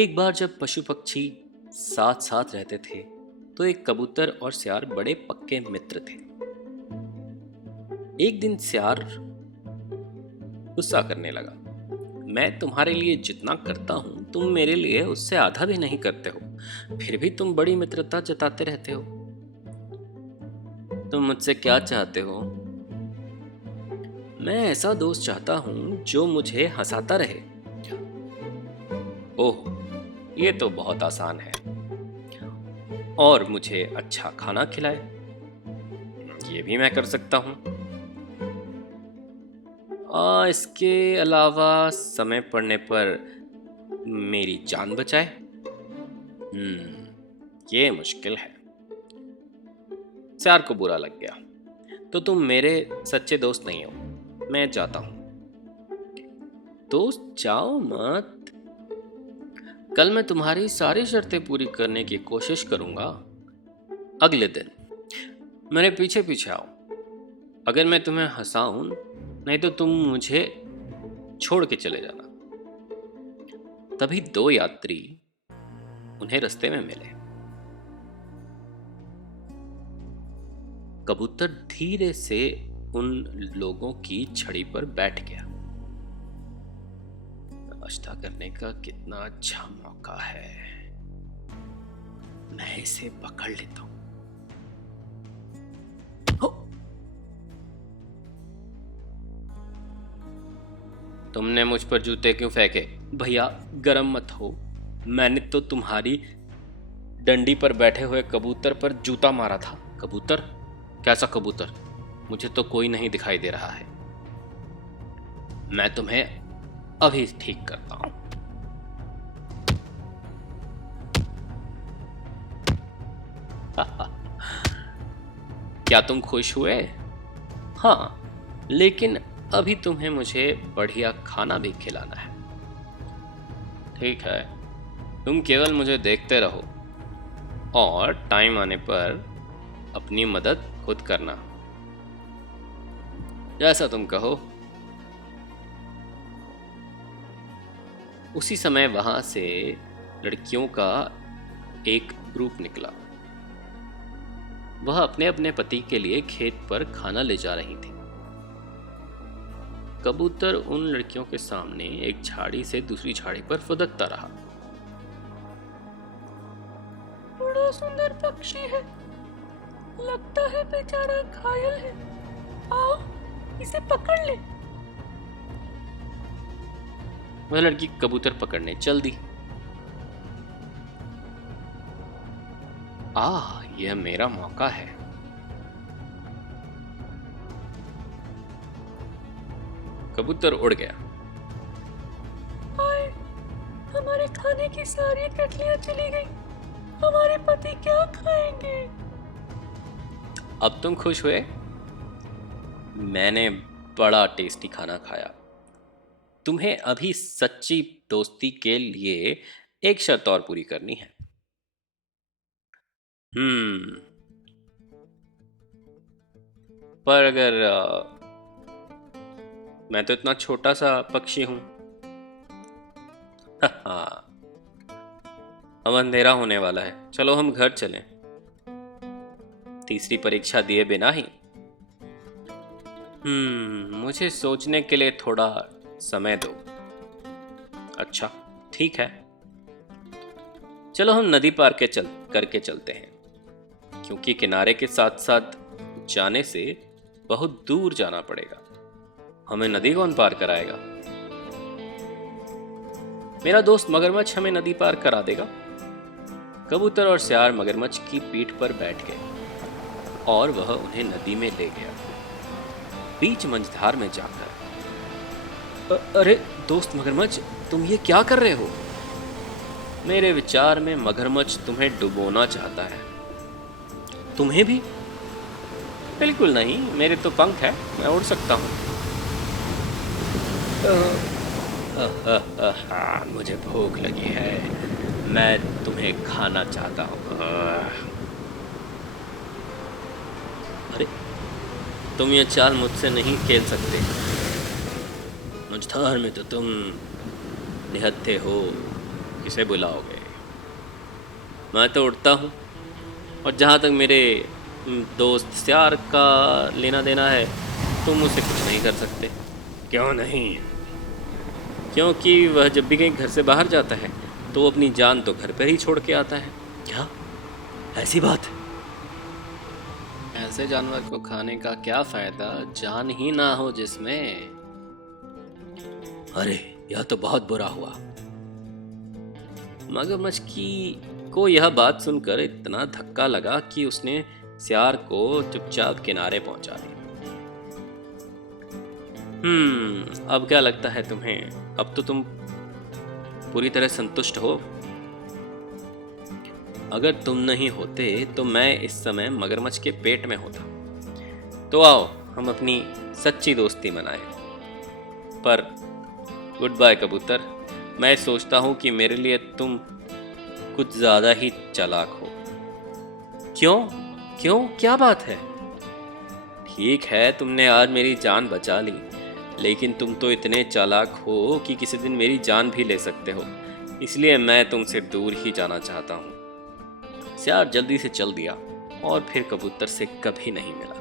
एक बार जब पशु पक्षी साथ साथ रहते थे तो एक कबूतर और सियार बड़े पक्के मित्र थे। एक दिन सियार गुस्सा करने लगा। मैं तुम्हारे लिए जितना करता हूं तुम मेरे लिए उससे आधा भी नहीं करते हो, फिर भी तुम बड़ी मित्रता जताते रहते हो। तुम मुझसे क्या चाहते हो? मैं ऐसा दोस्त चाहता हूं जो मुझे हंसाता रहे। ओह, ये तो बहुत आसान है। और मुझे अच्छा खाना खिलाए, ये भी मैं कर सकता हूँ। इसके अलावा समय पड़ने पर मेरी जान बचाए। ये मुश्किल है। सियार को बुरा लग गया। तो तुम मेरे सच्चे दोस्त नहीं हो, मैं जाता हूँ। दोस्त जाओ मत, कल मैं तुम्हारी सारी शर्तें पूरी करने की कोशिश करूंगा। अगले दिन मेरे पीछे पीछे आओ। अगर मैं तुम्हें हंसाऊं, नहीं तो तुम मुझे छोड़ के चले जाना। तभी दो यात्री उन्हें रास्ते में मिले। कबूतर धीरे से उन लोगों की छड़ी पर बैठ गया। नाश्ता करने का कितना अच्छा मौका है, मैं इसे पकड़ लेता हूं। तुमने मुझ पर जूते क्यों फेंके? भैया गरम मत हो, मैंने तो तुम्हारी डंडी पर बैठे हुए कबूतर पर जूता मारा था। कबूतर? कैसा कबूतर? मुझे तो कोई नहीं दिखाई दे रहा है। मैं तुम्हें अभी ठीक करता हूं। क्या तुम खुश हुए? हाँ, लेकिन अभी तुम्हें मुझे बढ़िया खाना भी खिलाना है। ठीक है, तुम केवल मुझे देखते रहो और टाइम आने पर अपनी मदद खुद करना, जैसा तुम कहो। उसी समय वहां से लड़कियों का एक ग्रुप निकला। वह अपने अपने पति के लिए खेत पर खाना ले जा रही थी। कबूतर उन लड़कियों के सामने एक झाड़ी से दूसरी झाड़ी पर फुदकता रहा। बड़ा सुंदर पक्षी है, लगता है बेचारा घायल है। आओ इसे पकड़ ले। वह लड़की कबूतर पकड़ने चल दी। यह मेरा मौका है। कबूतर उड़ गया। हाय, हमारे खाने की सारी कटलियां चली गई। हमारे पति क्या खाएंगे? अब तुम खुश हुए? मैंने बड़ा टेस्टी खाना खाया। तुम्हें अभी सच्ची दोस्ती के लिए एक शर्त और पूरी करनी है। पर अगर मैं तो इतना छोटा सा पक्षी हूं। अब अंधेरा होने वाला है, चलो हम घर चलें। तीसरी परीक्षा दिए बिना ही। मुझे सोचने के लिए थोड़ा समय दो। अच्छा, ठीक है, चलो हम नदी पार करके चलते हैं, क्योंकि किनारे के साथ साथ जाने से बहुत दूर जाना पड़ेगा। हमें नदी कौन पार कराएगा? मेरा दोस्त मगरमच्छ हमें नदी पार करा देगा। कबूतर और सियार मगरमच्छ की पीठ पर बैठ गए और वह उन्हें नदी में ले गया। बीच मंझधार में जाकर, अरे दोस्त मगरमच्छ, तुम ये क्या कर रहे हो? मेरे विचार में मगरमच्छ तुम्हें डुबोना चाहता है। तुम्हें भी? बिल्कुल नहीं, मेरे तो पंख है, मैं उड़ सकता हूँ। मुझे भूख लगी है, मैं तुम्हें खाना चाहता हूँ। अरे, तुम ये चाल मुझसे नहीं खेल सकते। मंझधार में तो तुम निहत्थे हो, किसे बुलाओगे? मैं तो उड़ता हूँ, और जहाँ तक मेरे दोस्त सियार का लेना देना है, तुम उसे कुछ नहीं कर सकते। क्यों नहीं? क्योंकि वह जब भी कहीं घर से बाहर जाता है तो वो अपनी जान तो घर पर ही छोड़ के आता है। क्या? ऐसी बात? ऐसे जानवर को खाने का क्या फायदा, जान ही ना हो जिसमें। अरे यह तो बहुत बुरा हुआ। मगरमच्छ की को यह बात सुनकर इतना धक्का लगा कि उसने सियार को चुपचाप किनारे पहुंचा दिया। अब क्या लगता है तुम्हें? अब तो तुम पूरी तरह संतुष्ट हो। अगर तुम नहीं होते तो मैं इस समय मगरमच्छ के पेट में होता। तो आओ हम अपनी सच्ची दोस्ती मनाएं। पर गुड बाय कबूतर, मैं सोचता हूँ कि मेरे लिए तुम कुछ ज़्यादा ही चालाक हो। क्यों? क्यों? क्या बात है? ठीक है, तुमने आज मेरी जान बचा ली, लेकिन तुम तो इतने चालाक हो कि किसी दिन मेरी जान भी ले सकते हो। इसलिए मैं तुमसे दूर ही जाना चाहता हूँ। सियार जल्दी से चल दिया और फिर कबूतर से कभी नहीं मिला।